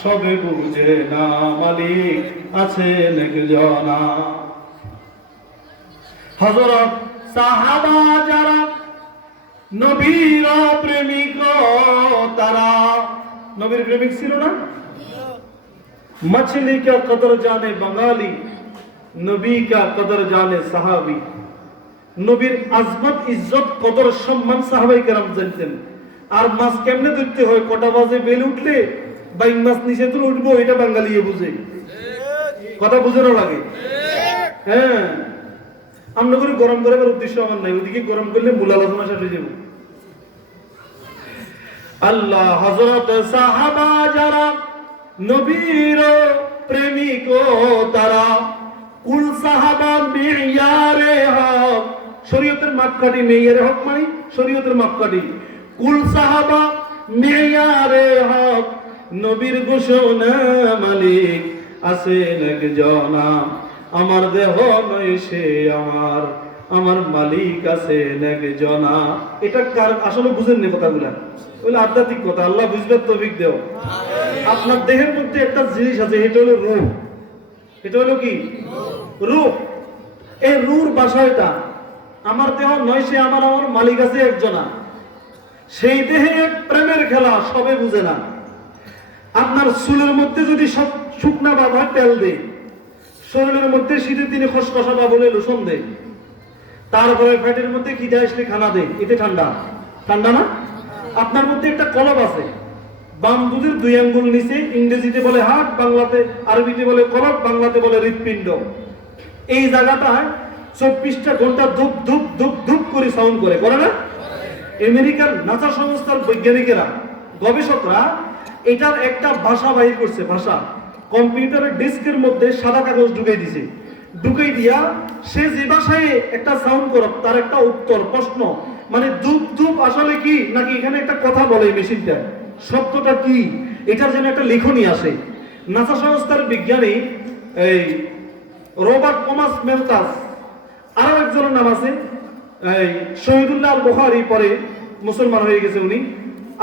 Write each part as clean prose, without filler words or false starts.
সবে বুঝে না মালিক আছেন একজনা। হযরত সাহাবা যারা নবীর প্রেমিক তারা, নবীর প্রেমিক ছিল না? मछली का कदर जाने बंगाली, नबी का कदर जाने साहाबी। নবীর আজমত ইজ্জত কদর সম্মান সাহাবায়ে কেরাম জানতেন। আর মাছ কেমনে ধরতে হয়, কটা বাজে বেল উঠলে বাইং মাছ নিচে তুলে উঠবো, এটা বাঙালিয়ে বুঝে। কথা বুঝানো লাগে। হ্যাঁ, আমরা করে গরম করে উদ্দেশ্য আমার নাই, ওদিকে গরম করলে মূল আলোচনা শেষ হয়ে যাবে। আল্লাহ হযরত সাহাবা যারা নবীর প্রেমিক তারা, কুল সাহাবা মিয়ারে হক, শরীয়তের মাপকাঠি মেয়ারে হক মানে শরীয়তের মাপকাঠি। কুল সাহাবা মিয়ারে হক, নবীর ঘোষণা মালিক আছেন একজনা। আমার দেহ নয় সে আমার, আমার মালিক আছেন একজনা। এটা কার আসলে বুঝেননি কথাগুলা, বলে আধ্যাত্মিক কথা। আল্লাহ বুঝবার তৌফিক দেও। আপনার দেহের মধ্যে একটা জিনিস আছে, এটা হলো রূহ। এটা হলো কি? রূহ। এই রূহর বাসায়টা আমার দেহ নয় সে আমার, আমার মালিক আছে একজনা। সেই দেহে প্রেমের খেলা সবে বুঝে না। আপনার চুলের মধ্যে যদি সব শুকনা বাবা তেল দেয়, শরীরের মধ্যে শীতের দিনে খসখসা বা বলে লোসন দেয়, তারপরে ফ্যাটের মধ্যে খিদে আসলে খানা দেয়, এতে ঠান্ডা ঠান্ডা না? আপনার মধ্যে একটা কলব আছে, বাম দুধের 2 আঙ্গুল নিচে, ইংরেজিতে বলে হার্ট, বাংলাতে আরবিতে বলে কলব, বাংলাতে বলে হৃৎপিণ্ড। এই জায়গাটায় 24টা ঘন্টা ধুপ ধুপ ধুপ ধুপ করে সাউন্ড করে না? আমেরিকার নাসা সংস্থার বৈজ্ঞানিকেরা, গবেষকরা এটার একটা ভাষা বাহির করছে। ভাষা কম্পিউটারের ডিস্কের মধ্যে সাদা কাগজ ঢুকাই দিছে। ঢুকাই দিয়া সে যে ভাষায় একটা সাউন্ড করব, তার একটা উত্তর প্রশ্ন, মানে ধুপ ধুপ আসলে কি, নাকি এখানে একটা কথা বলে মেশিনটা, শব্দটা কি, এটার জন্য একটা লেখনী আসে। নাসা সংস্থার বিজ্ঞানী এই রবার্ট টমাস মেলতাস, আরো একজনের নাম আছে এই শহীদুল্লাহ আল বুখারী, পরে মুসলমান হয়ে গেছে উনি।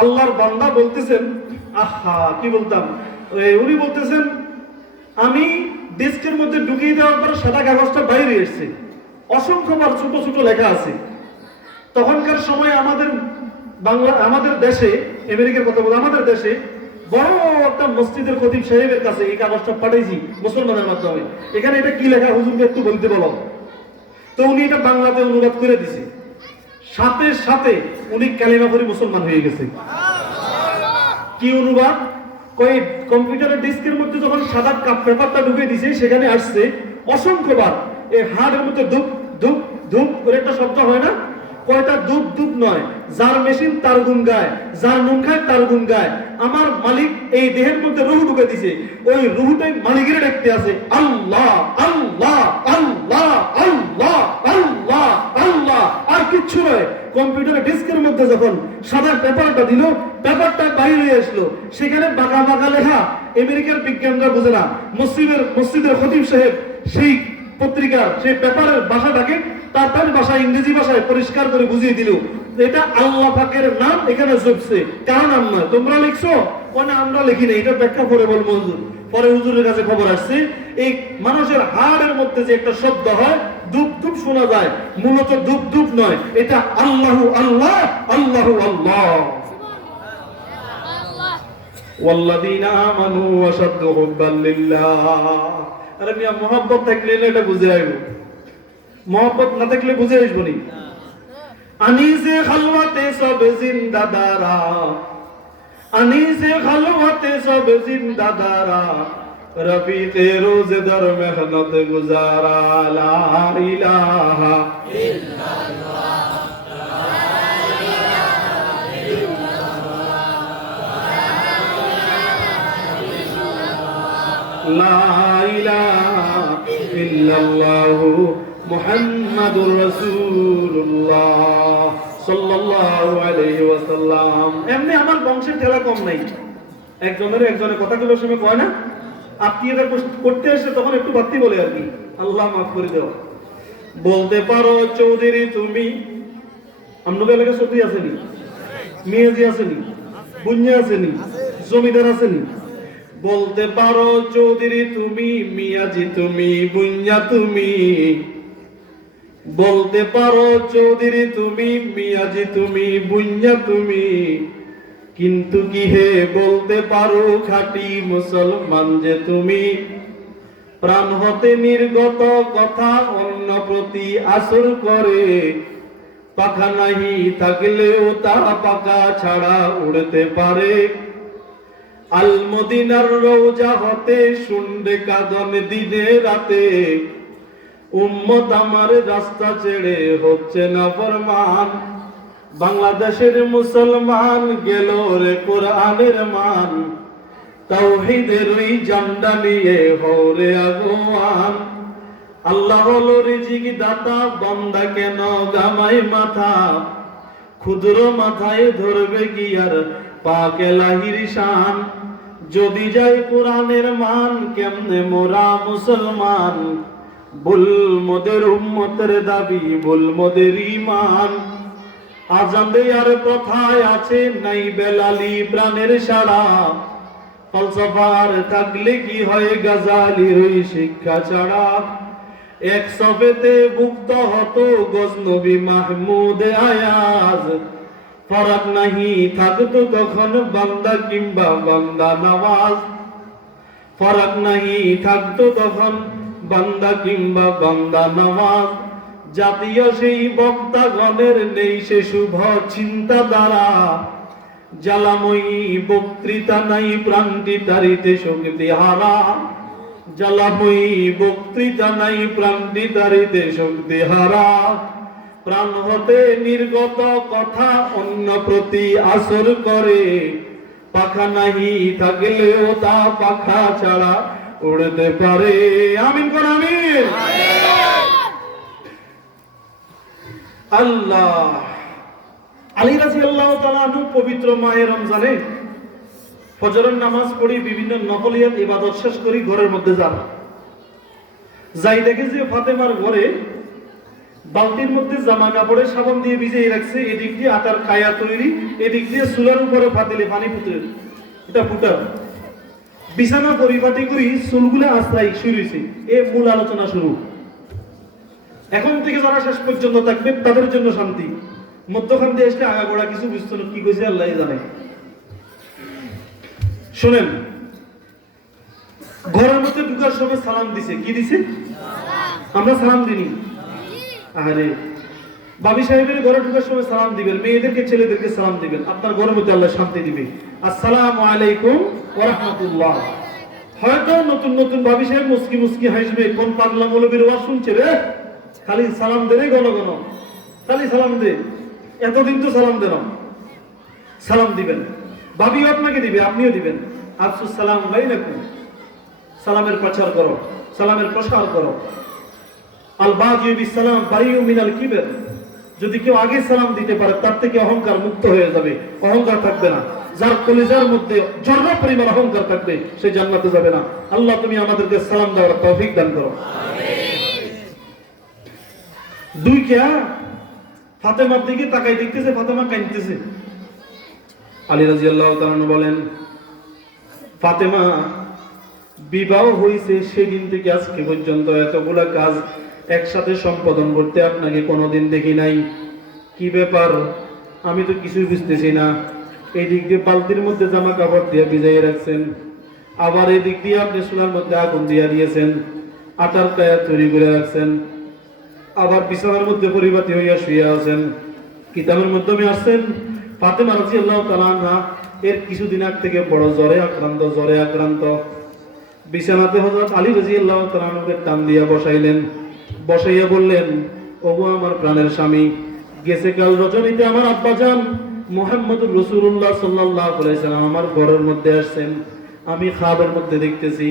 আল্লাহর বান্দা বলতেছেন, আহা কি বলতাম, উনি বলতেছেন আমি ডেস্কের মধ্যে ঢুকিয়ে দেওয়ার পর সাদা কাগজটা বাইরে এসেছে, অসংখ্যবার ছোট ছোট লেখা আছে। তখনকার সময় আমাদের বাংলা, আমাদের দেশে, আমেরিকার কথা বলে, আমাদের দেশে বড় একটা মসজিদের খতিব সাহেবের কাছে এই কাগজটা পাঠাইছি মুসলমানের মাধ্যমে। এখানে এটা কি লেখা হুজুরকে একটু বলতে বলো। তো উনি এটা বাংলাতে অনুবাদ করে দিছে, সাথে সাথে উনি কালিমা পড়ে মুসলমান হয়ে গেছে। কি অনুবাদ? কই কম্পিউটারের ডিস্কের মধ্যে যখন সাদা পেপারটা ঢুকে দিছে, সেখানে আসছে অসংখ্যবার এই হাড়ের মধ্যে ধুপ ধুপ ধুপ করে একটা শব্দ হয় না? কয়টা ধুপ ধুপ নয়, যার মেশিন তার গুণ গায়, যার নুন খায় তার গুণ গায়। আমার মালিক এই দেহের মধ্যে রূহ ঢুকে দিছে, ওই রূহটাই মালিকের দেখতে আছে আল্লাহ আল্লাহ আল্লাহ আল্লাহ আল্লাহ আল্লাহ, আর কিচ্ছু নয়। কম্পিউটারের ডিস্কের মধ্যে যখন সাদা পেপারটা দিল, পেপারটা বাইরে আসলো, সেখানে বাঁকা বাঁকা লেখা। আমেরিকার বিজ্ঞানীরা বুঝে না। মসজিদের খতিব সাহেব সেই পত্রিকার সেই পেপারের ভাষাটাকে তার ভাষায়, ইংরেজি ভাষায় পরিষ্কার করে বুঝিয়ে দিল, এটা আল্লাহ পাকের নাম এখানে জপছে, কার নাম নয়। তোমরা লিখছো না, আমরা লিখি না, এটা ব্যাখ্যা করে বলবো হুজুর। পরে হুজুরের কাছে খবর আসছে, এই মানুষের হাড়ের মধ্যে যে একটা শব্দ হয়, ধুপ ধুপ শোনা যায়, মূলত ধুপ ধুপ নয়, এটা আল্লাহু আল্লাহ আল্লাহু আল্লাহ। ওয়াল্লাযীনা আমানু ওয়াশাদ্দু হুব্বান লিল্লাহ। আরে মিয়া, মোহাব্বত থাকলে এটা বুঝে আইবো, মোহাব্বত না থাকলে বুঝে আসবো নি। আনিসে খালওয়াতে সব জিন্দাদারা, আনিসে খালওয়াতে সব জিন্দাদারা, রফিকে রোজে দর মেহনত গুজারা, লা ইলাহা ইল্লাল্লাহ লা ইলাহা ইল্লাল্লাহু মুহাম্মাদুর রাসূলুল্লাহ সাল্লাল্লাহু আলাইহি ওয়াসাল্লাম। এমনি আমার বংশের ঠেলা কম নাই, একজনের কথা বলার সময় কয় না, আত্মীয়তা করতে আসে তখন একটু বাড়তি বলে আর কি, আল্লাহ মাফ করে দাও। বলতে পারো চৌধুরী তুমি, আপনাদের এলাকায় চৌধুরী আসেনি, মেয়েজি আসেনি, বুঞ্জা আসেনি, জমিদার আসেনি। বলতে পারো চৌধুরী তুমি, মিয়াজি তুমি, বুইয়া তুমি। বলতে পারো চৌধুরী তুমি, মিয়াজি তুমি, বুইয়া তুমি, কিন্তু কি হে বলতে পারো খাঁটি মুসলমান যে তুমি। প্রাণ হতে নির্গত কথা অন্য প্রতি আসর করে, পাখা নাহি থাকলেও তা পাখা ছাড়া উড়তে পারে। আল মদিনার রওজা হতে শুনবে কাঁদন দিনে রাতে, উম্মত আমার রাস্তা ছেড়ে হচ্ছে না ফরমান। বাংলাদেশের মুসলমান গেল রে কোরআনের মান, তাওহীদের ওই ঝান্ডা নিয়ে হরে আগুয়ান। আল্লাহ হলো রিজিক দাতা, বান্দা কেন গামায় মাথা, ক্ষুদ্র মাথায় ধরবে কি আর পাক এলাহির শান। যদি যাই কোরআনের মান, কেমনে মোরা মুসলমান, বল মোদের উম্মতের দাবি, বল মোদের ঈমান। আজান দেয়ার কথায় আছে নাই বেলালি প্রাণের সাড়া, ফলসফার থাকলে কি হয় গাজালির ওই শিক্ষা ছাড়া। এক সফেতে ভুক্ত হতো গজনবী মাহমুদ আয়াজ, ফরক নাহি থাকতো তখন বান্দা কিংবা বান্দা নামাজ। ফরক নাহি থাকতো তখন বান্দা কিংবা বান্দা নামাজ। জাতীয় সেই বক্তাগণের নেই সে শুভ চিন্তাধারা, জ্বালাময়ী বক্তৃতা নাই প্রাণটি তারিতে শক্তি হারা। জ্বালাময়ী বক্তৃতা নাই প্রাণটি তারিতে শক্তি হারা। প্রাণ হতে নির্গত কথা অন্য প্রতি আসর করে, পাখা নাহি থাকলেও তা পাখা ছাড়া উড়তে পারে। আমিন কোন আমিন। আল্লাহ আলী রাদিয়াল্লাহু তাআলা আনহু পবিত্র মাহে রমজানে ফজরের নামাজ পড়ি, বিভিন্ন নফলিয়াত ইবাদত শেষ করি, ঘরের মধ্যে যান। যাই দেখে যে ফাতেমার ঘরে বালতির মধ্যে জামা কাপড়ে সাবান দিয়ে ভিজিয়ে রাখছে, এদিক দিয়ে আটার কায়া তৈরি, এদিক দিয়ে চুলার উপরে ফাতেলে পানি ফুটে, এটা ফুটা। বিছানা পরিপাটি করি, চুলগুলো আশ্রাই শুরু হয়েছে, এ মূল আলোচনা শুরু। এখন থেকে যারা শেষ পর্যন্ত থাকবে তাদের জন্য শান্তি। মধ্যখান দিয়ে আসলে আগাগোড়া কিছু বুঝতো না, কি কইছে আল্লাহ জানে। শুনেন, ঘরের মধ্যে ঢুকার সময় সালাম দিছে, কি দিছে? আমরা সালাম দিনি। আরে বাবি সাহেবের ঘরে ঢুকার সময় সালাম দিবেন, মেয়েদেরকে ছেলেদেরকে সালাম দিবেন, আপনার ঘরের মধ্যে আল্লাহ শান্তি দিবে। আসসালামু আলাইকুম ওয়া রাহমাতুল্লাহ। হয়তো নতুন নতুন বাবি সাহেব মুস্কি মুস্কি হাসবে, কোন পাগলা মৌলবীর ওয়াজ শুনছে রে, খালি সালাম দে রে, গণ গণ খালি সালাম দে, এতদিন তো সালাম দেন। সালাম দিবেন, ভাবিও আপনাকে দিবে, আপনিও দিবেন। আফসুস সালাম বাইনাকুম, সালামের প্রচার করো, সালামের প্রসার করো। আল বাগিউ বিসসালাম বারিউ মিনাল কিবর। যদি কেউ আগে সালাম দিতে পারে তার থেকে অহংকার মুক্ত হয়ে যাবে, অহংকার থাকবে না। যার কলিজার মধ্যে জর্রা পরিমাণ অহংকার থাকবে সে জান্নাতে যাবে না। আল্লাহ তুমি আমাদেরকে সালাম দেওয়ার তৌফিক দান করো। দুই কে ফাতেমার দিকে তাকাই দেখতেছে, ফাতেমা কাঁদতেছে। আলী রাদিয়াল্লাহু তাআলা বলেন, ফাতেমা বিবাহ হয়েছে সেদিন থেকে আজকে পর্যন্ত এতগুলা কাজ একসাথে সম্পাদন করতে আপনাকে কোনোদিন দেখি নাই, কি ব্যাপার? আমি তো কিছুই বুঝতেছি না। এই দিক দিয়ে বালতির মধ্যে জামা কাপড় দিয়ে ভিজাইয়ে রাখছেন, আবার এই দিক দিয়ে আপনি চুলার মধ্যে আগুন দিয়ে দিয়েছেন, আটার কায়া তৈরি করে রাখছেন, আবার বিছানার মধ্যে পরিপাটি হইয়া শুয়ে আছেন, কিতাবের মাধ্যমে আসছেন। ফাতেমা রাদিয়াল্লাহু তাআলা আনহা এর কিছুদিন আগ থেকে বড় জ্বরে আক্রান্ত। বিছানাতে হযরত আলী রাদিয়াল্লাহু তাআলা আনহুকে টান দিয়া বসাইলেন, বসাইয়া বললেন, ওগো আমার প্রাণের স্বামী, গেছে কাল রজনীতে আমার আব্বাজান মুহাম্মদুর রাসূলুল্লাহ সাল্লাল্লাহু আলাইহি ওয়াসাল্লাম আমার ঘরের মধ্যে আসছেন, আমি খাবের মধ্যে দেখতেছি।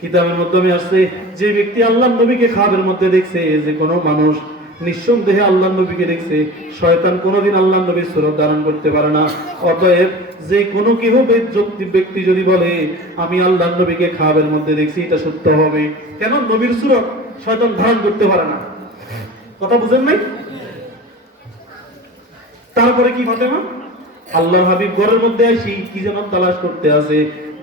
কিতাবের মাধ্যমে আসছে, যে ব্যক্তি আল্লাহর নবীকে খাবের মধ্যে দেখছে, যে কোনো মানুষ নিঃসন্দেহে আল্লাহর নবীকে দেখছে, শয়তান কোনোদিন আল্লাহর নবীর সুরত ধারণ করতে পারে না। অতএব যে কোনো কেহ ব্যক্তি যদি বলে আমি আল্লাহর নবীকে খাবের মধ্যে দেখছি, এটা সত্য হবে। কেন? নবীর সুরত শয়তান ধারণ করতে পারে না। কথা বুঝেন নাই? তারপরে কি ফাতেমা আল্লাহর হাবিব ঘরের মধ্যে আসি কি যেন তালাশ করতে আছে,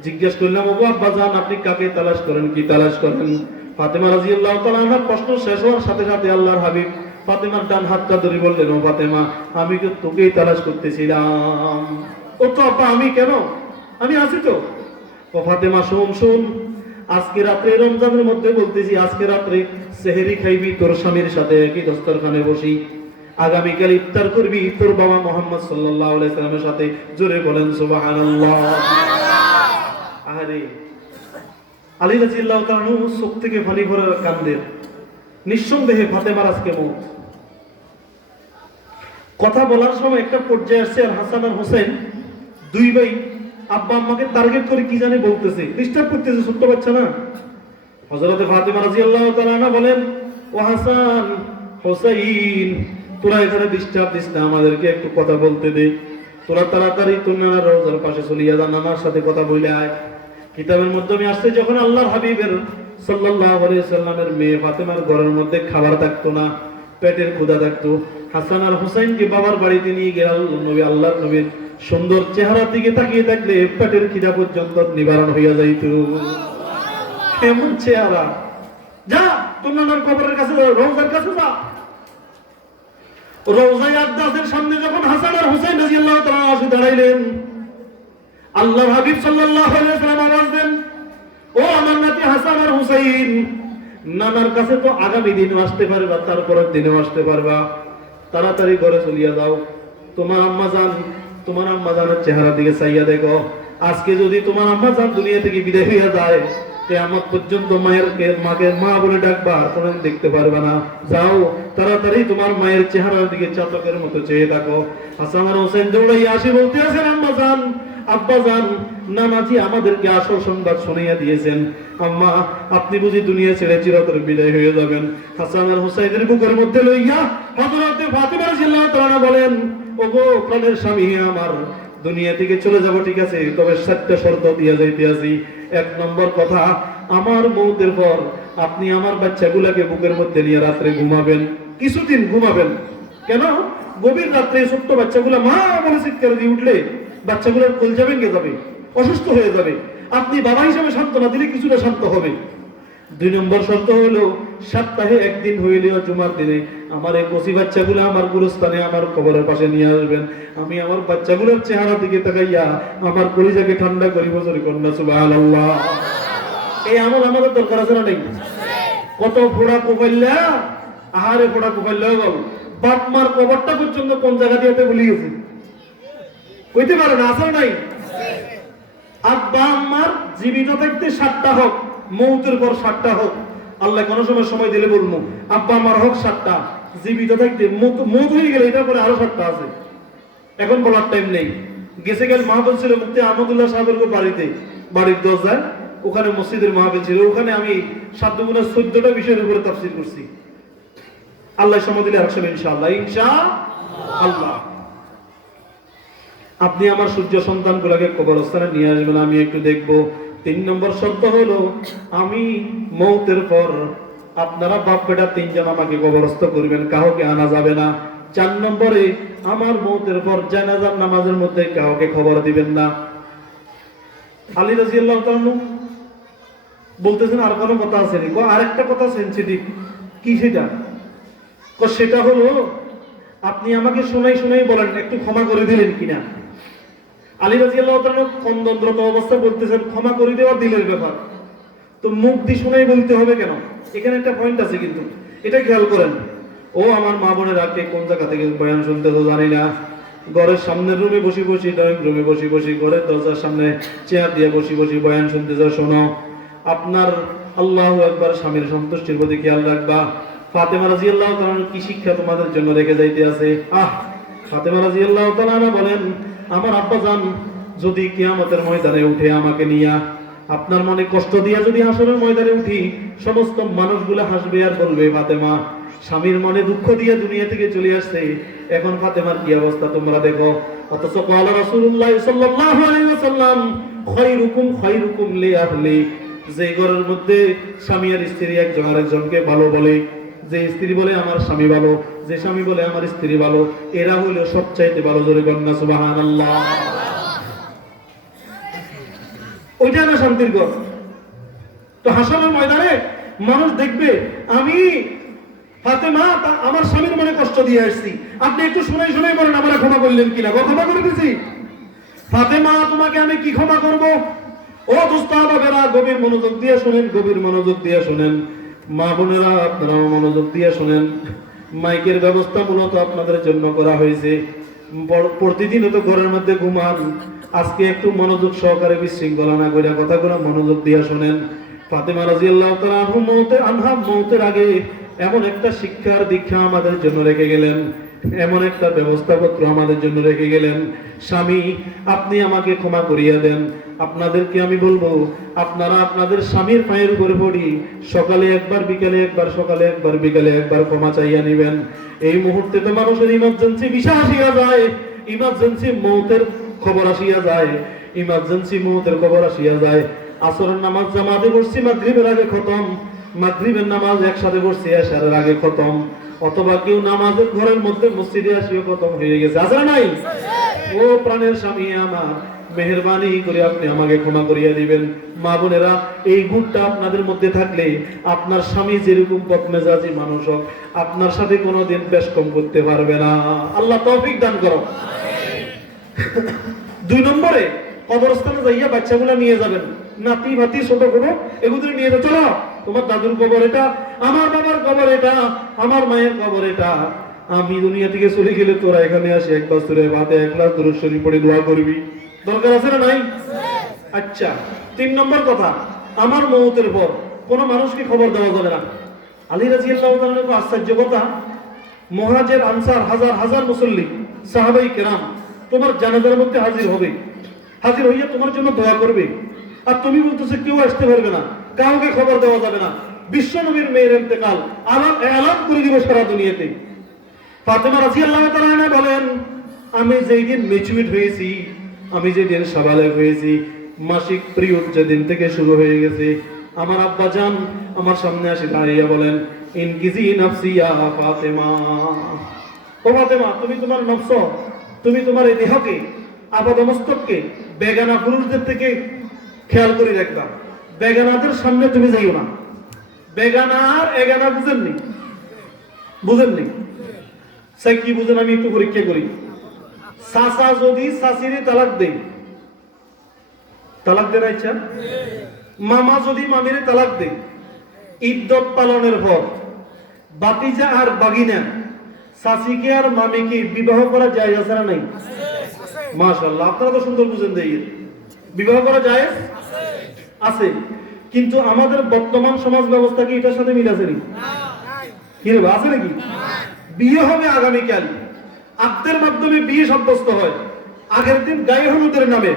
জিজ্ঞেস করলাম, ওগো আব্বাজান আপনি কাকে তালাশ করেন, কি তালাশ করেন? ফাতেমা রাদিয়াল্লাহু তাআলা আনহা প্রশ্ন শেষ হওয়ার সাথে সাথে আল্লাহর হাবিব ফাতেমার ডান হাতটা ধরে বললেন, ও ফাতেমা আমি তো তোকেই তালাশ করতেছিলাম। ও তো আব্বা আমি কেন, আমি আছি তো। ও ফাতেমা শোন শোন, আজকে রাত্রে রমজানের মধ্যে বলতেছি, আজকে রাত্রে সেহরি খাইবি তোর স্বামীর সাথে একই দস্তরখানে বসি, আগামীকাল ইফতার করবি তোর বাবা মুহাম্মদ সাল্লাল্লাহু আলাইহি সাল্লামের সাথে। জোরে বলেন সুবহানাল্লাহ। আরে আলী রাদিয়াল্লাহু তাআলা চোখ থেকে পানি ভরে কান্দেন। নিঃসন্দেহে ফাতেমার আজকে মওত। কথা বলার সময় একটা পর্যায়ে আসছে, আর হাসান আর হোসেন দুই ভাই আব্বা আম্মাকে টার্গেট করে কি জানি বলতেছে, ডিস্টার্ব করতেছে, ছোট্ট বাচ্চা না। হযরত ফাতেমা রাদিয়াল্লাহু তাআলা আনহা বলেন, ও হাসান হোসেন তোরা এখানে ডিস্টার্ব দিস না, আমাদেরকে একটু কথা বলতে দে। তোরা তাড়াতাড়ি তোর নানার রওজার পাশে চলিয়া যা, নানার সাথে কথা বলে আয়। কিতাবের মাধ্যমে আসছে, যখন আল্লাহর হাবিবের সাল্লাল্লাহু আলাইহি সাল্লামের মেয়ে ফাতেমার ঘরের মধ্যে খাবার থাকতো না, পেটের ক্ষুধা থাকতো, হাসান আর হোসেনকে বাবার বাড়িতে নিয়ে গেল নবী। আল্লাহর নবীর সুন্দর চেহারার দিকে তাকিয়ে থাকলে পেটের খিদা পর্যন্ত নিবারণ হইয়া যাইত। কেমন চেহারা! যা তোর নানার কবরের কাছে, রওজার কাছে যা। রওজায়ে আকদাসের সামনে যখন হাসান আর হোসেন রাদিয়াল্লাহু তাআলা আসে দাঁড়াইলেন, আল্লাহর হাবিব সাল্লাল্লাহু আলাইহি ওয়াসাল্লাম আওয়াজ দেন, ও আমার নাতি হাসান আর হুসাইন, নানার কাছে তো আগামী দিনও আসতে পারবা, তারপরের দিনও আসতে পারবা, তাড়াতাড়ি ঘরে চলিয়া যাও। তোমার আম্মা জানের চেহারা দিকে চাইয়া দেখো, আজকে যদি তোমার আম্মা জান দুনিয়া থেকে বিদায় হইয়া যায়, কিয়ামত পর্যন্ত মাকে মা বলে ডাকবা, কোনদিন দেখতে পারবে না। যাও তাড়াতাড়ি তোমার মায়ের চেহারার দিকে চাতকের মতো চেয়ে থাকো। হাসান আর হোসেন দৌড়াইয়া আসি বলতে আছেন, আম্মা জান, আব্বা জান, নানাজি আমাদেরকে আসল সংবাদ শুনাইয়া দিয়েছেন, আম্মা আপনি বুঝি দুনিয়া ছেড়ে চিরতরে বিদায় হয়ে যাবেন। হাসান আর হোসেনের বুকের মধ্যে লইয়া হযরত ফাতেমা রাদিয়াল্লাহু তাআলা বলেন, ওগো প্রাণের স্বামী আমার, দুনিয়া থেকে চলে যাব ঠিক আছে, তবে 7টা শর্ত দিয়া যাইতে আছি। 1 নম্বর কথা, আমার মওতের পর আপনি আমার বাচ্চাগুলোকে বুকের মধ্যে নিয়ে রাত্রে ঘুমাবেন, কিছুদিন ঘুমাবেন। কেন? গভীর রাত্রে ছোট্ট বাচ্চাগুলো মা বলে চিৎকার দিয়ে উঠলে বাচ্চাগুলোর কলজা ভেঙে যাবে, অসুস্থ হয়ে যাবে। আপনি বাবা হিসেবে সান্ত্বনা দিলে কিছুটা শান্ত হবে। 2 নম্বর শর্ত হলো, সপ্তাহে 1 দিন হইলেও জুমার দিনে আমার এই কচি বাচ্চাগুলো আমার গুরুস্থানে আমার কবরের পাশে নিয়ে আসবেন। আমি আমার বাচ্চাগুলোর চেহারা দিকে তাকাইয়া আমার কলিজাকে ঠান্ডা করিব। জোরে কন্যা সুবহানাল্লাহ। এই আমল আমাদের দরকার আছে না নাই? কত ফোড়া কোপাইল্লা, আহারে ফোড়া কোপাইল্লা বল, বাপ মার কবরটা পর্যন্ত কোন জায়গা দিয়ে ভুলে গেছি, কইতে পারে না, আছে নাই? আব্বা আম্মার জীবিত থাকতে 7টা হোক, মওতের পর 7টা হোক, আল্লাহ কোন সময় দিলে বলবো, আব্বা আমার হোক 7টা, জীবিত থাকতে মওত হয়ে গেলে এটার পরে আরো 7টা আছে, এখন বলার টাইম নেই। গেছে গেল মাহফিল ছিল মুফতি আহমদুল্লাহ সাহেবের বাড়িতে, বাড়ির দরজায়, ওখানে মসজিদের মাহফিল ছিল, ওখানে আমি 7 গুণা 14টা বিষয়ের উপরে তাফসীর করছি। আল্লাহ সময় দিলে আসলে ইনশাআল্লাহ, ইনশাআল্লাহ আপনি আমার সূর্য সন্তানগুলোকে কবরস্থানে নিয়ে আসবেন, আমি একটু দেখবো। 3 নম্বর শর্ত হলো, আমি মওতের পর আপনারা বাপ বেটা 3 জন আমাকে কবরস্থ করবেন, কাউকে আনা যাবে না। 4 নম্বরে, আমার মওতের পর জানাজার নামাজের মধ্যে কাউকে খবর দিবেন না। আলী রাদিয়াল্লাহু তাআলা বলতেছেন, আর কোনো কথা আছে নাকি? আরেকটা কথা সেনসিটিভ। কি সেটা? সেটা হলো, আপনি আমাকে শোনাই বলেন, একটু ক্ষমা করে দিলেন কিনা। আলী রাদিয়াল্লাহু তাআলা কন্দনরত অবস্থা বলতেছেন, ক্ষমা করে দেওয়া দিলের ব্যাপার, তো মুখ দিয়ে শোনাই বলতে হবে কেন? এখানে একটা পয়েন্ট আছে কিন্তু, এটা খেয়াল করেন। ও আমার মা বোনের আগে কোন জায়গা থেকে বয়ান শুনতে তো জানি না, ঘরের সামনের রুমে বসি, ড্রয়িং রুমে বসি, ঘরের দরজার সামনে চেয়ার দিয়ে বসি বয়ান শুনতে যাও, শোনো। আপনার আল্লাহু আকবার, স্বামীর সন্তুষ্টির প্রতি খেয়াল রাখবা। ফাতেমা রাদিয়াল্লাহু তাআলা কি শিক্ষা তোমাদের জন্য রেখে যাইতে আছে। ফাতেমা রাদিয়াল্লাহু তাআলা বলেন, আমার আব্বা জান যদি কিয়ামতের ময়দানে উঠে আমাকে নিয়া, আপনার মনে কষ্ট দিয়া যদি হাসরের ময়দানে উঠি, সমস্ত মানুষগুলো হাসবে আর বলবে, ফাতেমা স্বামীর মনে দুঃখ দিয়ে দুনিয়া থেকে চলে আসছে, এখন ফাতেমার কি অবস্থা তোমরা দেখো। অথচ ক্বালা রাসূলুল্লাহ সাল্লাল্লাহু আলাইহি ওয়াসাল্লাম, খায়রুকুম লিআহলি, যে ঘরের মধ্যে স্বামী আর স্ত্রী একজন আরেকজনকে ভালো বলে, যে স্ত্রী বলে আমার স্বামী ভালো, যে স্বামী বলে আমার স্ত্রী ভালো, এরা হইল সবচাইতে ভালো। জোরে কন্যা সুবহানাল্লাহ। ওইটা না শান্তির ঘর। তো হাসরের ময়দানে মানুষ দেখবে আমি ফাতেমা আমার স্বামীর মনে কষ্ট দিয়ে আসছি, আপনি একটু শুনাই শুনাই বলেন আমরা ক্ষমা করলেন কিনা? ক্ষমা করে দিছি। ফাতেমা তোমাকে আমি কি ক্ষমা করব? ও দোস্তাবেরা গভীর মনোযোগ দিয়ে শুনেন, গভীর মনোযোগ দিয়ে শুনেন। মা বোনেরা আপনারাও মনোযোগ দিয়ে শুনেন। মাইকের ব্যবস্থা মূলত আপনাদের জন্য করা হয়েছে। প্রতিদিন তো ঘরের মধ্যে ঘুমান, আজকে একটু মনোযোগ সহকারে বিশৃঙ্খলা না করে কথাগুলো মনোযোগ দিয়ে শুনেন। ফাতেমা রাদিয়াল্লাহু তাআলা আনহা মওতের আগে এমন একটা শিক্ষার দীক্ষা আমাদের জন্য রেখে গেলেন, এমন একটা ব্যবস্থাপত্র আমাদের জন্য রেখে গেলেন। স্বামী, আপনি আমাকে ক্ষমা করিয়া দেন। আপনাদেরকে আমি বলবো, আপনারা আপনাদের স্বামীর পায়ের উপরে পড়ি, সকালে একবার, বিকালে একবার, সকালে একবার, বিকালে একবার ক্ষমা চাইয়া নিবেন। এই মুহূর্তে তো মানুষের ইমার্জেন্সি ভিসা আসিয়া যায়, ইমার্জেন্সি মওতের খবর আসিয়া যায়, ইমার্জেন্সি মওতের খবর আসিয়া যায়। আসরের নামাজ জামাতে পড়ছি, মাগরিবের আগে খতম, মাগরিবের নামাজ একসাথে পড়ছি, এশারের আগে খতম, অথবা কেউ নামাজের ঘরের মধ্যে মসজিদে আসিও খতম হয়ে গেছে। আছে না নাই? ও প্রাণের স্বামী আমার, মেহেরবানি করে আপনি আমাকে ক্ষমা করিয়া দিবেন। মা বোনেরা, এই গুণটা আপনাদের মধ্যে থাকলে আপনার স্বামী যেরকম পথমেজাজি মানুষ হোক, আপনার সাথে কোনোদিন বেশ কম করতে পারবে না। আল্লাহ তৌফিক দান করো। 2 নম্বরে, কবরস্থানে যাইয়া বাচ্চাগুলা নিয়ে যাবেন, নাতি ভাতি ছোট কোনো এগুলো নিয়ে যাবে। চলো, তোমার দাদুর কবর এটা, আমার বাবার কবর এটা, আমার মায়ের কবর এটা। আমি দুনিয়া থেকে চলে গেলে তোরা এখানে আসে একবার সুরে বাদে 1 লাখ দুরূদ শরীফ পড়ে দোয়া করবি। দরকার আছে না নাই? আচ্ছা, 3 নম্বর কথা, আমার মওতের পর কোনো মানুষকে খবর দেওয়া যাবে না। আলী রাদিয়াল্লাহু তাআলা আশ্চর্য কথা, মুহাজির আনসার হাজার হাজার মুসল্লি সাহাবাই কেরাম তোমার জানাজার মধ্যে হাজির হবে, হাজির হইয়া তোমার জন্য দোয়া করবে, আর তুমি বলতেছো কেউ আসতে পারবে না, কাউকে খবর দেওয়া যাবে না। বিশ্ব নবীর মেয়ের ইন্তেকাল এলান করে দিব সারা দুনিয়াতে। ফাতেমা রাদিয়াল্লাহু তাআলা বলেন, আমি যেই দিন ম্যাচিউর হয়েছি, আমি যেদিন সাবালেগ হয়েছি, মাসিক পিরিয়ড যেদিন থেকে শুরু হয়ে গেছে, আমার আব্বা জান আমার সামনে আসে দাঁড়িয়ে বলেন, ইনকিজি নাফসি ইয়া ফাতেমা, ও ফাতেমা, তুমি তোমার নফস, তুমি তোমার এই দেহকে, আপাদমস্তককে বেগানা পুরুষদের থেকে খেয়াল করে রাখবা। বেগানাদের সামনে তুমি যাইও না। বেগানার এগানা বুঝেননি? বুঝেননি? সে কি বুঝেন আমি একটু পরীক্ষা করি। চাচা যদি চাচিরে তালাক দেয়, তালাক দেয় না ইচ্ছা? মামা যদি মামিরে তালাক দেয়, ইদ্যত পালনের পর বাতিজা আর বাগিনা চাচিকে আর মামিকে বিবাহ করা যায় আছে না নাই? মাশাআল্লাহ, আপনারা তো সুন্দর বুঝেন। দেই বিবাহ করা যায় আছে, কিন্তু আমাদের বর্তমান সমাজ ব্যবস্থা কি এটার সাথে মিল আছে নাকি? কি রে, আছে নাকি? বিয়ে হবে আগামীকাল, আব্দের মাধ্যমে বিয়ে সাব্যস্ত হয়, আগের দিন গায়ে হলুদের নামে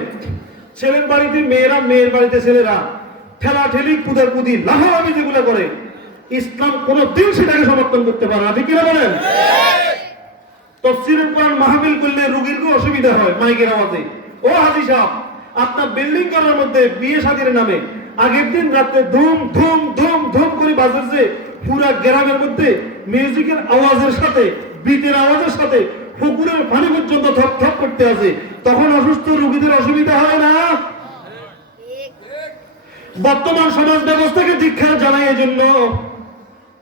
ছেলের বাড়িতে মেয়েরা, মেয়ের বাড়িতে ছেলেরা ঠেলা ঠেলি কুদাকুদি লাফালাফি যেগুলো করে, ইসলাম কোনদিন সেটাকে সমর্থন করতে পারে না। ঠিক কিনা বলেন? তাফসীরুল কোরআন মাহফিল করলে রোগীর কোনো অসুবিধা হয় মাইকের আওয়াজে, ও হাজী সাহেব আপনার বিল্ডিং করার মধ্যে বিয়ে শাদীর নামে আগের দিন রাতে ধুম ধুম ধুম ধুম করে বাজছে, পুরা গ্রামের মধ্যে মিউজিকের আওয়াজের সাথে, বিটের আওয়াজের সাথে পুকুরের পানি পর্যন্ত থপ থপ করতে আছে, তখন অসুস্থ রোগীদের অসুবিধা হয় না? বর্তমান সমাজ ব্যবস্থাকে দীক্ষা জানাই এই জন্য,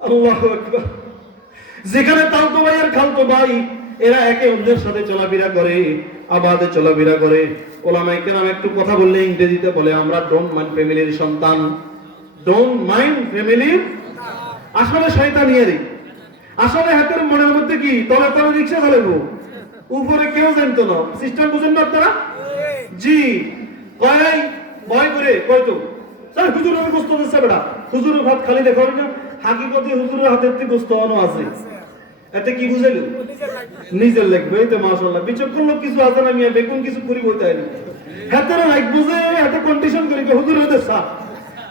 আল্লাহু আকবার, যেখানে তালতো ভাই আর খালতো ভাই এরা একে অন্যের সাথে চলাফেরা করে, আবাদে চলাফেরা করে। ওলামায়ে কেরাম একটু কথা বললে ইংরেজিতে বলে আমরা ডোন্ট মাইন্ড ফ্যামিলির সন্তান, ডোন্ট মাইন্ড ফ্যামিলির। আসলে শয়তানিয়ারি, আসলে হাতের মনের মধ্যে কি তলে তলে রিকশা চালাবো, উপরে কেউ জানতো না। সিস্টেম বুঝেন না আপনারা? জি, কয় ভয় করে কয়তো স্যার হুজুর আমি গোস্ত দিচ্ছে বেটা, হুজুরের ভাত খালি দেখা হয় না, হাকিকতে হুজুরের হাতের থেকে গোস্ত আনো আছে। এতে কি বুঝাইল? নিজের লাগবে। এই তো মাশাআল্লাহ, বিচক্ষণ লোক কিছু আছে না, মিয়া বেগুন কিছু করি বইতে আইনি হাতের লাইক বুঝে এত কন্ডিশন করি হুজুর হইতে সাপ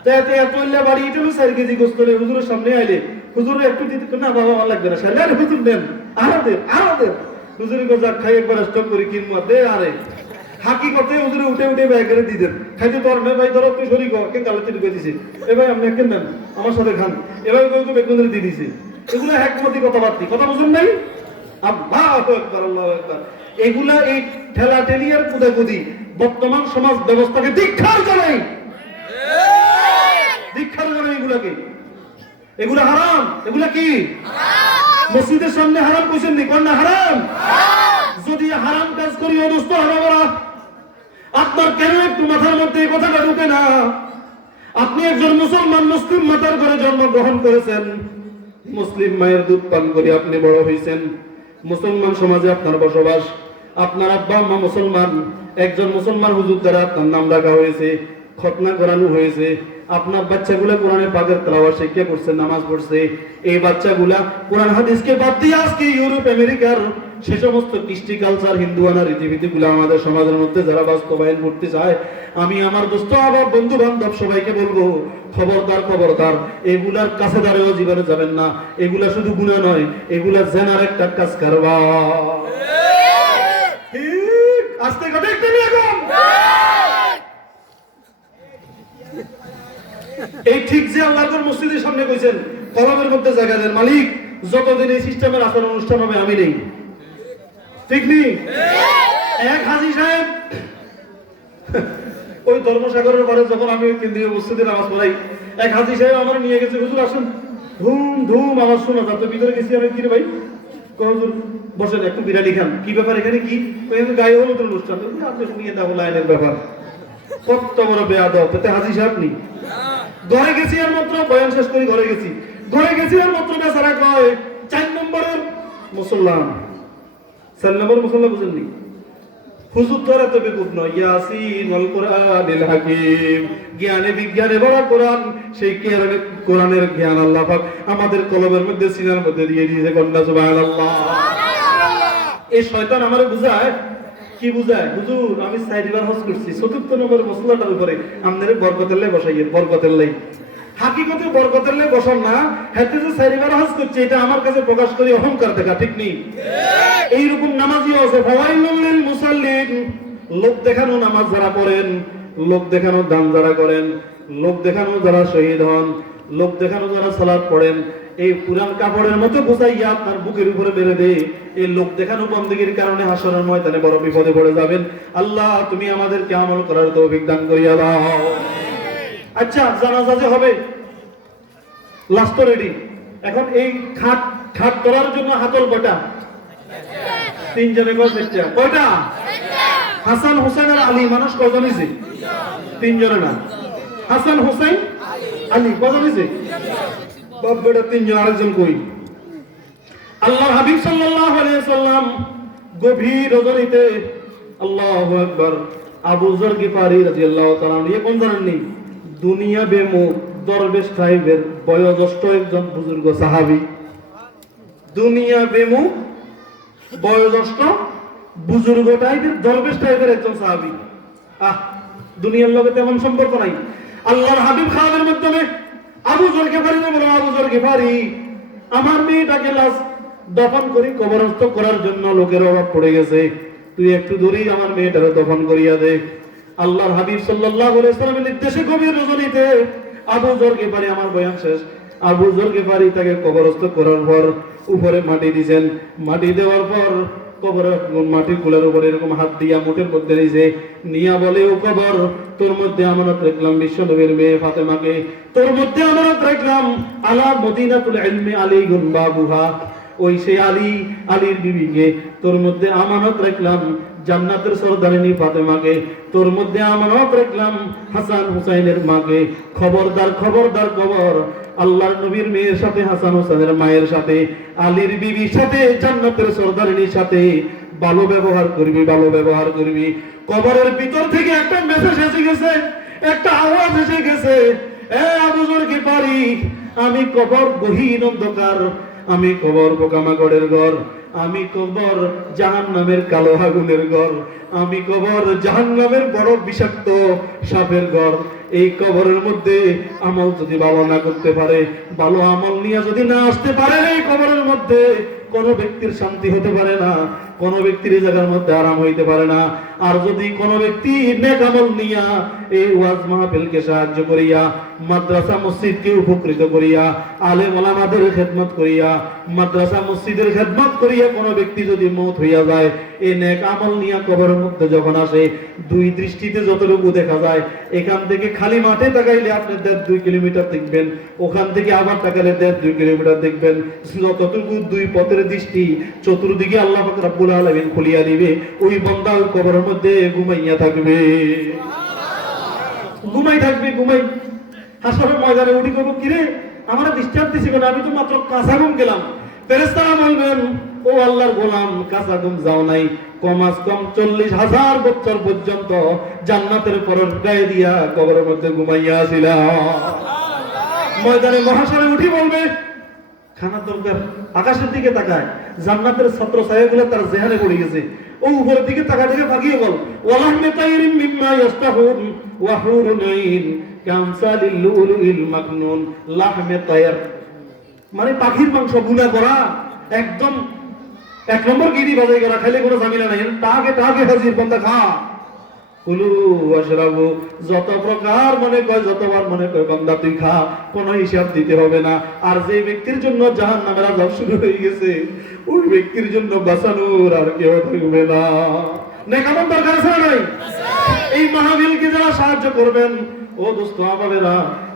তাতে এত ইল্লা বাড়ি এটা 4 কেজি গোস্ত রে হুজুরের সামনে আইলে হুজুর একটু দিতে না, বাবা আমার লাগবে না, শালা আর হুজুর দেন আরাদের হুজুরের গজা খাই একবার স্টক করি কিনমা দে। আরে হাকিকতে হুজুরে উঠে উঠে ব্যাগ করে দি দেন, খাইতে তোর না ভাই, ধরো তুই শরীক কে গালাতে ঢুকে দিছে, এ ভাই আপনি কেন নেন আমার সাথে খান, এভাবে কেউ বেগুন দিয়ে দিছে। এগুলো একমতি কথাবার্তি, কথা বুঝুন নাই? আল্লাহু আকবার, আল্লাহু আকবার। এগুলা এই ঠেলা ঠেলিয়ার কুদাকুদি বর্তমান সমাজ ব্যবস্থাকে ধিক্কার জানাই। এগুলাকে? এগুলা হারাম। এগুলা কি? মসজিদের সামনে হারাম কইছেন নি? কোন না হারাম? যদি হারাম কাজ করি অদস্ত হারাবরা, আপনার কেন একটু মাথার মধ্যে এই কথাটা ঢুকে না? আপনি একজন মুসলমান, মুসলিম মাতার ঘরে জন্মগ্রহণ করেছেন, মুসলিম মায়ের দুধ পান করে আপনি বড় হয়েছেন, মুসলমান সমাজে আপনার বসবাস, আপনার আব্বা আম্মা মুসলমান, একজন মুসলমান হুজুর দ্বারা আপনার নাম রাখা হয়েছে, খতনা করানো হয়েছে, আপনার বাচ্চাগুলা কোরআনে পাকের তেলাওয়াত শিক্ষা করছে, নামাজ পড়ছে। এই বাচ্চাগুলা কোরআন হাদিসকে বাদ দিয়ে আজকে ইউরোপ আমেরিকার সে সমস্ত কৃষ্টি কালচার, হিন্দুয়ানা রীতিনীতিগুলো আমাদের সমাজের মধ্যে যারা বাস্তবায়ন করতে চায়, আমি আমার দোস্ত আবার বন্ধু বান্ধব সবাইকে বলবো, খবরদার খবরদার, এগুলার কাছে দাঁড়িয়েও জীবনে যাবেন না। এগুলা শুধু গুনাহ নয়, এগুলা জেনার একটা কাজ কারবার। ঠিক আস্তে কথা একটু নিয়ে এখন এই ঠিক যে আল্লাহর মসজিদের সামনে কইছেন কলমের মধ্যে জায়গা দেন মালিক, যতদিন এই সিস্টেমের আচার অনুষ্ঠান হবে আমি নেই। ঠিক নেই? এক হাজী সাহেব ওই ধর্মসাগরের পরে যখন আমি কেন্দ্রীয় মসজিদে নামাজ পড়াই, এক হাজী সাহেব আমার নিয়ে গেছে, হুজুর আসুন, ধুম ধুম আওয়াজ শোনা যাচ্ছে, ভিতরে গেছি আমি, কি রে ভাই? হুজুর বসেন, একটু বিরিয়ানি খান। কি ব্যাপার এখানে? কি গায়ে হলুদের অনুষ্ঠান? আপনি নিয়ে যাবো লাইনের ব্যাপার। কত বড় বেয়াদব! এতে হাজী সাহেব নেই। ঘরে গেছি আর মাত্র বয়ান শেষ করে ঘরে গেছি, ঘরে গেছি আর মাত্র বেচারা কয় 4 নম্বরের মুসল্লা। 4 নম্বর মুসল্লা বুঝেননি? হুজুর তো এত বেকুব নয়, ইয়াসিন ওয়াল কুরআনিল হাকিম, জ্ঞানে বিজ্ঞানে ভরা কোরআন, সেই কোরআনের জ্ঞান আল্লাহ পাক আমাদের কলমের মধ্যে, সিনার মধ্যে দিয়ে দিয়েছে। কন্যা সুবহানাল্লাহ। এই শয়তান আমারে বুঝায়, কি বুঝায়? হুজুর আমি 4 বার হজ করছি, 4th নম্বরের মসলাটার উপরে আপনারে বরকতের লাই বসাইয়েন, বরকতের লাই। হাকিকতে বরকতের লাই বসান না, হাতে যে 4 বার হজ করছে এটা আমার কাছে প্রকাশ করি অহংকার দেখা। ঠিক নেই? এইরকম নামাজিও আছে, ফাওয়াইলুল লিল মুসাল্লিন, লোক দেখানো নামাজ যারা পড়েন, লোক দেখানো দান যারা করেন, লোক দেখানো যারা শহীদ হন, লোক দেখানো যারা সালাত পড়েন, এই পুরান কাপড়ের মতো বুঝাইয়া আপনার বুকের উপরে বেড়ে দে। এই লোক দেখানো বন্দেগীর কারণে হাসরের ময়দানে বড় বিপদে পড়ে যাবেন। আল্লাহ তুমি আমাদেরকে আমল করার তৌফিক দান করিয়া দাও। আচ্ছা, জানাজা যে হবে, লাস্ট তো রেডি। এখন এই খাট করার জন্য হাতল কয়টা? 3 জনে কয়টা? হাসান হোসেন আর আলী মানুষ কয়জন হয়েছে? 3 জনে না, হাসান হোসেন আলী কয়জন হয়েছে? বাপ বেটা 3 জন। আরেকজন কই? আল্লাহর হাবিব সাল্লাল্লাহু আলাইহি ওয়াসাল্লাম গভীর রজনীতে, আল্লাহু আকবার, আবু যর গিফারি রাদিয়াল্লাহু তাআলা কোন জানেননি? দুনিয়া বেমুখ দরবেশ সাহেবের বয়োজ্যেষ্ঠ একজন বুজুর্গ সাহাবী। দুনিয়া বেমুখ বয়োজ্যেষ্ঠ বুজুর্গ টাইপের দরবেশ টাইপের একজন সাহাবী। দুনিয়ার লোকে তেমন সম্পর্ক নাই। আল্লাহর হাবিব খাওয়ার মাধ্যমে আবু যর গিফারি বলে, আবু যর গিফারি, আমার মেয়েটাকে লাশ দফন করি, কবরস্থ করার জন্য লোকের অভাব পড়ে গেছে, তুই একটু দূরেই আমার মেয়েটাকে দফন করিয়া দে। আল্লাহর হাবিব সাল্লাল্লাহু আলাইহি ওয়াসাল্লামের নির্দেশে গভীর রজনীতে আবু যর গিফারি, আমার বয়ান শেষ, আবু যর গিফারি তাকে কবরস্থ করার পর উপরে মাটি দিয়েছেন। মাটি দেওয়ার পর কবরের মাটির কুলের উপরে এরকম হাত দিয়া মুঠের মধ্যে নিয়েছে, নিয়া বলে, ও কবর, তোর মধ্যে আমানত রাখলাম বিশ্ব নবীর মেয়ে ফাতেমাকে, তোর মধ্যে আমানত রাখলাম আলা মদিনাতুল ইলমি আলাইকুম বাবুহা, ওই সেই আলীর বিবিকে, তোর মধ্যে আমানত রাখলাম জান্নাতের সরদারিনী ফাতেমাকে, তোর মধ্যে আমানত রাখলাম হাসান হুসাইনের মাকে। খবরদার খবরদার খবর, আল্লাহর নবীর মেয়ের সাথে, হাসান হুসাইনের মায়ের সাথে, আলীর বিবির সাথে, জান্নাতের সরদারিনীর সাথে ভালো ব্যবহার করবি, ভালো ব্যবহার করবি। কবরের ভিতর থেকে একটা মেসেজ এসে গেছে, একটা আওয়াজ এসে গেছে, এ আবু যর গিফারি, আমি কবর গহীন অন্ধকার, আমি কবর পোকামাকড়ের ঘর, আমি কবর জাহান্নামের কালো আগুনের ঘর, আমি কবর জাহান্নামের বড় বিষাক্ত সাপের ঘর। এই কবরের মধ্যে আমল যদি ভালো না করতে পারে, ভালো আমল নিয়ে যদি না আসতে পারে, এই কবরের মধ্যে কোন ব্যক্তির শান্তি হতে পারে না, কোন ব্যক্তির এই জায়গার মধ্যে আরাম হইতে পারে না। আর যদি কোন ব্যক্তি নেক আমল নিয়া এই ওয়াজ মাহফিলকে সাহায্য করিয়া, মাদ্রাসা মসজিদকে উপকৃত করিয়া, আলেম ওলামাদের খেদমত করিয়া, মাদ্রাসা মসজিদের খেদমত করিয়া কোন ব্যক্তি যদি মওত হইয়া যায়, এই নেক আমল নিয়ে কবরের মধ্যে যখন আসে, দুই দৃষ্টিতে যতটুকু দেখা যায়, এখান থেকে খালি মাঠে তাকাইলে আপনি 1.5-2 কিলোমিটার দেখবেন, ওখান থেকে আবার তাকাইলে 1.5-2 কিলোমিটার দেখবেন। যতটুকু দুই পথের দৃষ্টি, চতুর্দিকে আল্লাহ পাক রব্বুল আলামিন খুলিয়া দিবে, ওই বান্দা ওই কবরের মধ্যে ঘুমাইয়া থাকবে, ঘুমাই হাসরের ময়দানে উঠি করবো, কিরে আমার ডিস্টার্ব দিছি কেন, আমি তো মাত্র কাঁচা ঘুম গেলাম। ফেরেশতারা বলবেন, ও আল্লাহর গোলাম, কাঁচা ঘুম যাও নাই, কমাস কম 40,000 বছর পর্যন্ত জান্নাতের পরশ গায়ে দিয়া কবরের মধ্যে ঘুমাইয়া ছিলা। ময়দানে মহাশরে উঠি বলবে, খানার দরকার, আকাশের দিকে তাকায়, জান্নাতের ছত্র ছায়াগুলো তার জেহানে পড়ে গেছে, ও উপরের দিকে তাকায় থেকে ভাগিয়ে বল, ওয়ালাহমি তাইরিম মিম্মা ইয়াস্তাহুন ওয়া হুরুন আইন কামসালিল লুলুইল মাকনুন, লাহমে তায়র মানে পাখির মাংস বুনা করা, একদম 1 নম্বর গিরি বাজাই করা, খাইলে কোনো ঝামেলা নাই, টাকে হাজির, বান্দা খা, কুলু ওয়াশরাবু, যত প্রকার মনে কয়, যতবার মনে কয় বান্দা তুই খা, কোনো হিসাব দিতে হবে না। আর যে ব্যক্তির জন্য জাহান্নামের আযাব শুরু হয়ে গেছে, ওই ব্যক্তির জন্য বাঁচানোর আর কেউ থাকবে না। নেক আমল দরকার আছে না নাই? এই মাহফিলকে যারা সাহায্য করবেন, ও দোস্ত আমাদেরা,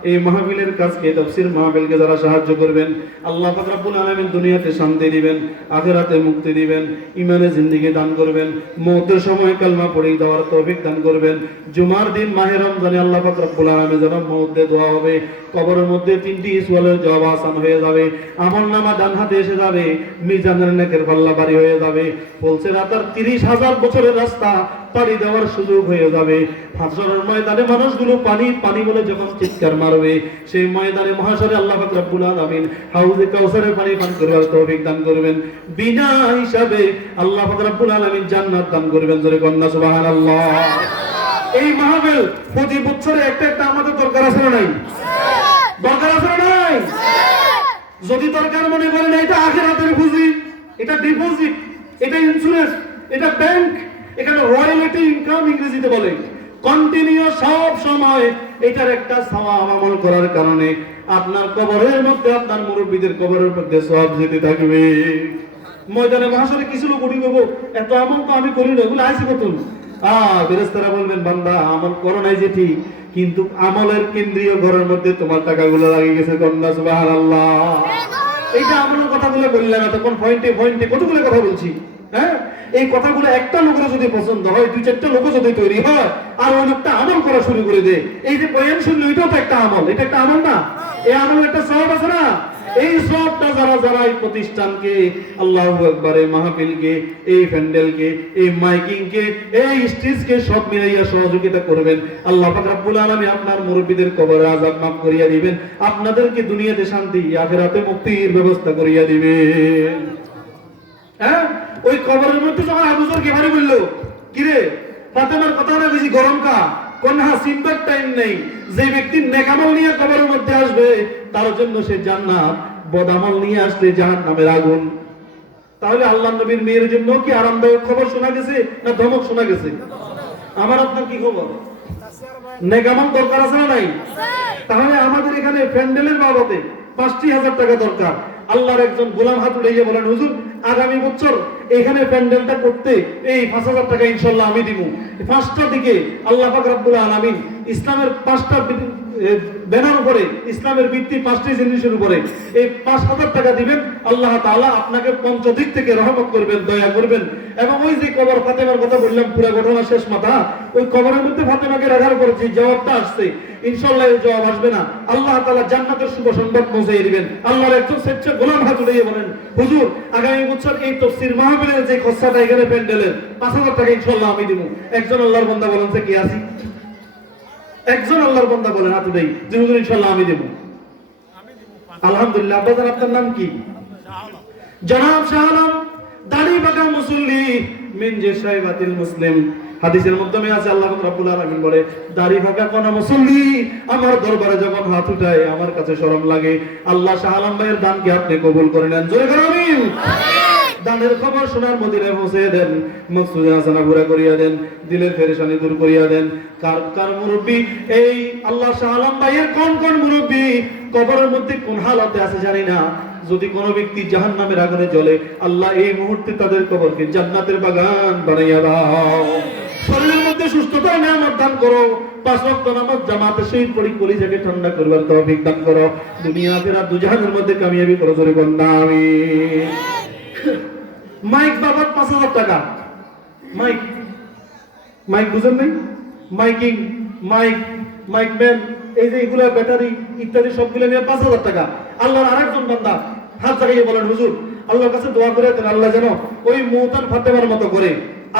এই মাহফিলের কাজকে, তাফসীর মাহফিলকে যারা সাহায্য করবেন, আল্লাহ পাক রব্বুল আলামিন দুনিয়াতে শান্তি দিবেন, আখিরাতে মুক্তি দিবেন, ঈমানে জিন্দেগি দান করবেন, মওতের সময় কালমা পড়ে দেওয়ার তৌফিক দান করবেন। জুমার দিন মাহে রমজানে আল্লাহ পাক রব্বুল আলামিন যেন মওতে দোয়া হবে, কবরের মধ্যে 3টি সওয়ালের জবাব আসান হয়ে যাবে, আমলনামা ডান হাতে এসে যাবে, মিজানের নেকের পাল্লা ভারী হয়ে যাবে, বলছে রাতার 30,000 বছরের রাস্তা পাড়ি দেওয়ার সুযোগ হয়ে যাবে। হাশরের ময়দানে মানুষগুলো পানি পানি বলে যখন চিৎকার মারবে, সেই ময়দানে মহাশরে আল্লাহ পাক রব্বুল আলামিন হাউজে কাউসারের পানি পান করার তৌফিক দান করবেন, বিনা হিসাবে আল্লাহ পাক রব্বুল আলামিন জান্নাত দান করবেন। জোরে কন্যা সুবহানাল্লাহ। এই মাহফিল প্রতি বছরে একটা আমাদের দরকার আছে না নাই? দরকার আছে না নাই? যদি দরকার মনে করেন, এটা আখিরাতের পুঁজি, এটা ডিপোজিট, এটা ইন্স্যুরেন্স, এটা ব্যাংক, এখানে রয়্যালটি ইনকাম ইংরেজিতে বলে, কন্টিনিউ সব সময় এটার একটা সওয়াব আমল করার কারণে আপনার কবরের মধ্যে, আপনার মুরব্বিদের কবরের মধ্যে সওয়াব যেতে থাকবে। ময়দানে মহাশরে কিছু লোক উঠি করবো, এত আমল তো আমি করি না, এগুলো আইসি কত। ফেরেশতারা বলবেন, বান্দা আমল করো নাই যে ঠিক, কিন্তু আমলের কেন্দ্রীয় ঘরের মধ্যে তোমার টাকাগুলো লাগে গেছে। কন্যা সুবহানাল্লাহ। এইটা আমলের কথাগুলো বললাম, তখন পয়েন্টে কতগুলো কথা বলছি। হ্যাঁ, এই কথাগুলো একটা লোকের যদি পছন্দ হয়, 2-4টা লোক যদি তৈরি হয়, আর ওই লোকটা আমল করা শুরু করে দেয়, এই যে বয়ান শুনলো, এটাও তো একটা আমল, এটা একটা আমল না? এই আমলের একটা সওয়াব আছে না? এই সওয়াবটা যারা এই প্রতিষ্ঠানকে, আল্লাহু আকবার, এই মাহফিলকে, এই প্যান্ডেলকে, এই মাইকিংকে, এই স্টেজকে সব মিলাইয়া সহযোগিতা করবেন, আল্লাহ পাক রব্বুল আলামিন আপনার মুরব্বিদের কবরের আযাব মাফ করিয়া দিবেন, আপনাদেরকে দুনিয়াতে শান্তি, আখিরাতে মুক্তির ব্যবস্থা করিয়া দিবেন। হ্যাঁ, ওই কবরের মধ্যে যখন আবু যর গিফারি বললো, কিরে ফাতেমার কথা না বেশি গরম কা, কোন হাসিবার টাইম নেই, যে ব্যক্তি নেক আমল নিয়ে কবরের মধ্যে আসবে, তার জন্য সে জান্নাত, বদামল নিয়ে আসলে জাহান্নামের আগুন। তাহলে আল্লাহর নবীর মেয়ের জন্য কি আরামদায়ক খবর শোনা গেছে না ধমক শোনা গেছে? আমার আপনার কি খবর? নেক আমল দরকার আছে না নাই? তাহলে আমাদের এখানে প্যান্ডেলের বাবদে 50,000 টাকা দরকার। আল্লাহর একজন গোলাম হাত উঠাইয়া বলেন, হুজুর আগামী বছর এখানে প্যান্ডেলটা করতে এই 5,000 টাকা ইনশাআল্লাহ আমি দিব। 5টা দিকে আল্লাহ পাক রব্বুল আলামিন ইসলামের 5টা ব্যানার উপরে, ইসলামের ভিত্তি 5টি জিনিসের উপরে এই 5,000 টাকা দিবেন, আল্লাহ তাআলা আপনাকে পঞ্চদিক থেকে রহমত করবেন, দয়া করবেন। এবং ওই যে কবর ফাতেমার কথা বললাম, পুরো ঘটনা শেষ মাথা, ওই কবরের মধ্যে ফাতেমাকে রাখার পর যে জবাবটা আসছে, ইনশাআল্লাহ এই জবাব আসবে না, আল্লাহ তাআলা জান্নাতের শুভ সংবাদ পৌঁছে দিবেন। আল্লাহর একজন স্বেচ্ছা গোলাম হাত উঠিয়ে বলেন, হুজুর আগামী বছর এই তাফসীর মাহফিলের যে খরচাটা এখানে প্যান্ডেলের 5,000 টাকা ইনশাআল্লাহ আমি দিব। একজন আল্লাহর বান্দা বলেন যে কি আছি? একজন আল্লাহর বান্দা বলেন হাত উঠাই যে হুজুর ইনশাআল্লাহ আমি দেব। আলহামদুলিল্লাহ। আপনার নাম কি? জনাব শাহ আলম, দাড়ি পাকা মুসল্লি, মিন যে শাইবাতিল মুসলিম। হাদিসের মাধ্যমে আছে আল্লাহ রাব্বুল আলামিন বলে, দাড়ি পাকা কোন মুসল্লি আমার দরবারে যখন হাত উঠায় আমার কাছে শরম লাগে। আল্লাহ শাহ আলম ভাইয়ের দানকে আপনি কবুল করে নেন। জোরে করে আমিন। দানের খবর শোনার মদিনায় পৌঁছে দেন, মকসুদে হাসানা পুরা করিয়া দেন, দিলের পেরেশানি দূর করিয়া দেন। কার কার মুরব্বী এই আল্লাহ শাহ আলম ভাইয়ের কোন কোন মুরব্বী কবরের মধ্যে কোন হালতে আছে জানি না। যদি কোনো ব্যক্তি জাহান্নামের আগুনে জ্বলে, আল্লাহ এই মুহূর্তে তাদের কবরকে জান্নাতের বাগান বানাইয়া দাও। শরীরের মধ্যে সুস্থতার নিয়ামত দান করো। 5 ওয়াক্ত নামাজ জামাতে শহীদ পড়ি কলিজাকে ঠান্ডা করবার তৌফিক দান করো। দুনিয়া আখিরাত দুজাহানের মধ্যে কামিয়াবি করো। জোরে বল না আমিন। মাইক বাবদ 5000 টাকা। মাইক মাইক বুঝেন নাই? মাইকিং, মাইক, মাইক ম্যান, এই যে এগুলা ব্যাটারি ইত্যাদি সবগুলো নিয়ে 5000 টাকা। আল্লাহর আরেকজন বান্দা হাত জাগাইয়ে বলেন, হুজুর আল্লাহর কাছে দোয়া করে দেন, আল্লাহ যেন ওই মৌতান ফাতেমার মতো করে,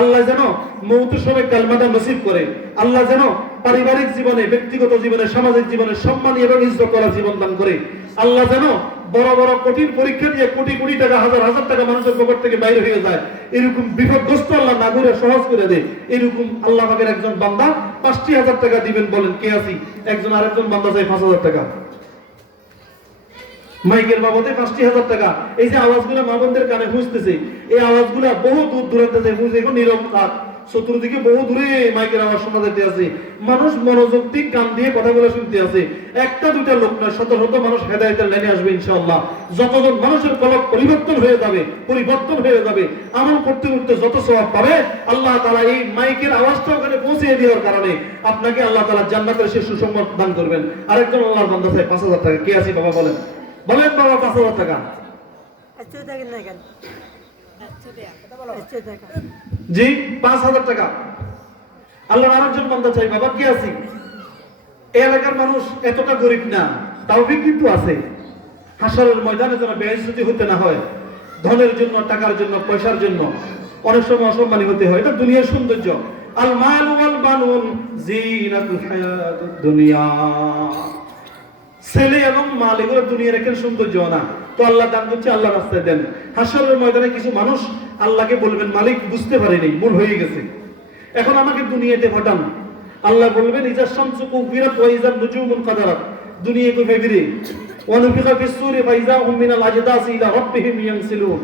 আল্লাহ যেন মৌতের সময় কালমাটা নসিব করে, আল্লাহ যেন পারিবারিক জীবনে, ব্যক্তিগত জীবনে, সামাজিক জীবনে সম্মান এবং ইজ্জত করার জীবন দান করে, আল্লাহ যেন বড় বড় কঠিন পরীক্ষা দিয়ে কোটি কোটি টাকা, হাজার হাজার টাকা মানুষের পকেট থেকে বাইরে হয়ে যায়, এরকম বিপদগ্রস্ত আল্লাহ না করে সহজ করে দেয়। এরকম আল্লাহ পাকের একজন বান্দা 5000 টাকা দিবেন। বলেন কে আছি? একজন আরেকজন বান্দা চাই 5000 টাকা। মাইকের বাবদে 5000 টাকা। এই যে আওয়াজগুলো মা বোনদের কানে পৌঁছতেছে, এই আওয়াজগুলো বহু দূর দূরান্তে যায়, বুঝে এখন নীরব থাক, চতুর্দিকে বহু দূরে মাইকের আওয়াজ শোনা যেতে আছে। মানুষ মনোযোগ দিয়ে কান দিয়ে কথাগুলো শুনতে আছে। একটা দুইটা লোক না, শত শত মানুষ হেদায়েতের লাইনে আসবে ইনশাআল্লাহ। যতজন মানুষের কলব পরিবর্তন হয়ে যাবে, আমল করতে করতে যত সওয়াব পাবে, আল্লাহ তাআলা এই মাইকের আওয়াজটা ওখানে পৌঁছে দেওয়ার কারণে আপনাকে আল্লাহ তাআলা জান্নাতের সেই সুসংবাদ দান করবেন। আরেকজন আল্লাহর বান্দা চাই 5000 টাকা। কে আছি বাবা? বলেন বলেন বাবা 5000 টাকা। জি 5000 টাকা। আল্লাহর আরেকজন বান্দা চাই বাবা। কে আছি? এই এলাকার মানুষ এতটা গরিব না, তাওফিক কিন্তু আছে। হাসরের ময়দানে যেন বেইজ্জতি হতে না হয়, ধনের জন্য, টাকার জন্য, পয়সার জন্য অনেক সময় অসম্মানী হতে হয়। এটা দুনিয়ার সৌন্দর্য। আল মাল ওয়াল বানুন জিনাতুল হায়াতুদ দুনিয়া। ছেলে এবং মাল এগুলো দুনিয়ার একটা সৌন্দর্য না। তো আল্লাহ দান করছে, আল্লাহ রাস্তায় দেন। হাসরের ময়দানে কিছু মানুষ আল্লাহকে বলবেন, মালিক বুঝতে পারিনি, ভুল হয়ে গেছে, এখন আমাকে দুনিয়াতে পাঠান। আল্লাহ বলবেন, ইজা শামসু কুবিরাত ওয়া ইজা নুজুমুন কাদারাত। দুনিয়া কই ভাবিরে ওয়ানুফিকা ফিস-সূরি ফাইজা হুম মিনাল আজদাসি ইলা রাব্বিহিম ইয়ানসিলুন।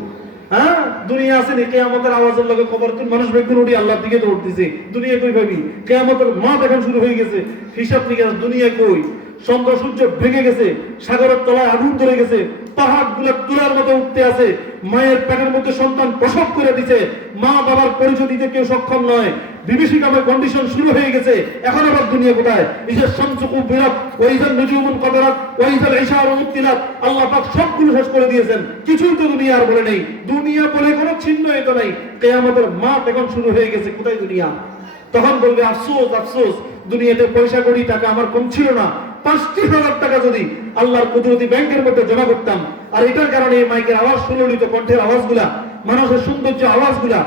হ্যাঁ, দুনিয়া আছে নি, কিয়ামতের আওয়াজের লগে খবর তুই মানুষ বেগুন উঠি আল্লাহর দিকে দৌড়তেছে। দুনিয়া কই ভাবি? কিয়ামতের মাঠ এখন শুরু হয়ে গেছে, হিসাব নিকাশ দুনিয়া কই। চন্দ্র সূর্য ভেঙে গেছে, সাগরের তলায় আগুন ধরে গেছে, পাহাড় গুলো তুলার মতো উঠতে আছে, মায়ের পেটের মধ্যে সন্তান প্রসব করে দিছে, মা বাবার পরিচয় দিতে কেউ সক্ষম নয়, বিভীষিকাময় কন্ডিশন শুরু হয়ে গেছে। এখন আবার দুনিয়া কোথায়? ইজার শামসু কুবিরাত ওয়া ইজার নুজুমুন কাদারাত ওয়া ইজাল ইশারু মুতিলাত। আল্লাহ পাক সবগুলো শেষ করে দিয়েছেন, কিছুই তো দুনিয়া আর বলে নেই। দুনিয়া বলে কোনো চিহ্ন তো নাই। কিয়ামতের মাঠ এখন শুরু হয়ে গেছে, কোথায় দুনিয়া? তখন বলবে, আফসোস আফসোস, দুনিয়াতে পয়সা কড়ি টাকা আমার কম ছিল না, 5000 টাকা যদি আল্লাহর কুদরতি ব্যাংকের মধ্যে জমা করতাম। আর এটার কারণে এই মাইকের আওয়াজ, সুললিত কণ্ঠের আওয়াজগুলা, মানুষের সৌন্দর্য আওয়াজগুলা,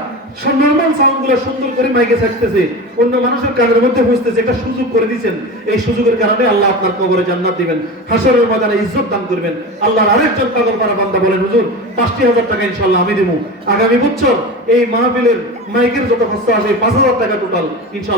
নরমাল সাউন্ডগুলা সুন্দর করে মাইকে ছাড়তেছে, অন্য মানুষের কানের মধ্যে পৌঁছতেছে। একটা সুযোগ করে দিয়েছেন, এই সুযোগের কারণে আল্লাহ আপনার কবরে জান্নাত দিবেন, হাসরের ময়দানে ইজ্জত দান করবেন। আল্লাহর আরেকজন পাগল পারা বান্দা বলেন, হুজুর 5000 টাকা ইনশাআল্লাহ আমি দেব। আগামী বছর এই মাহফিলের মাইকের যত খরচা আসে 5000 টাকা টোটাল ইনশাআল্লাহ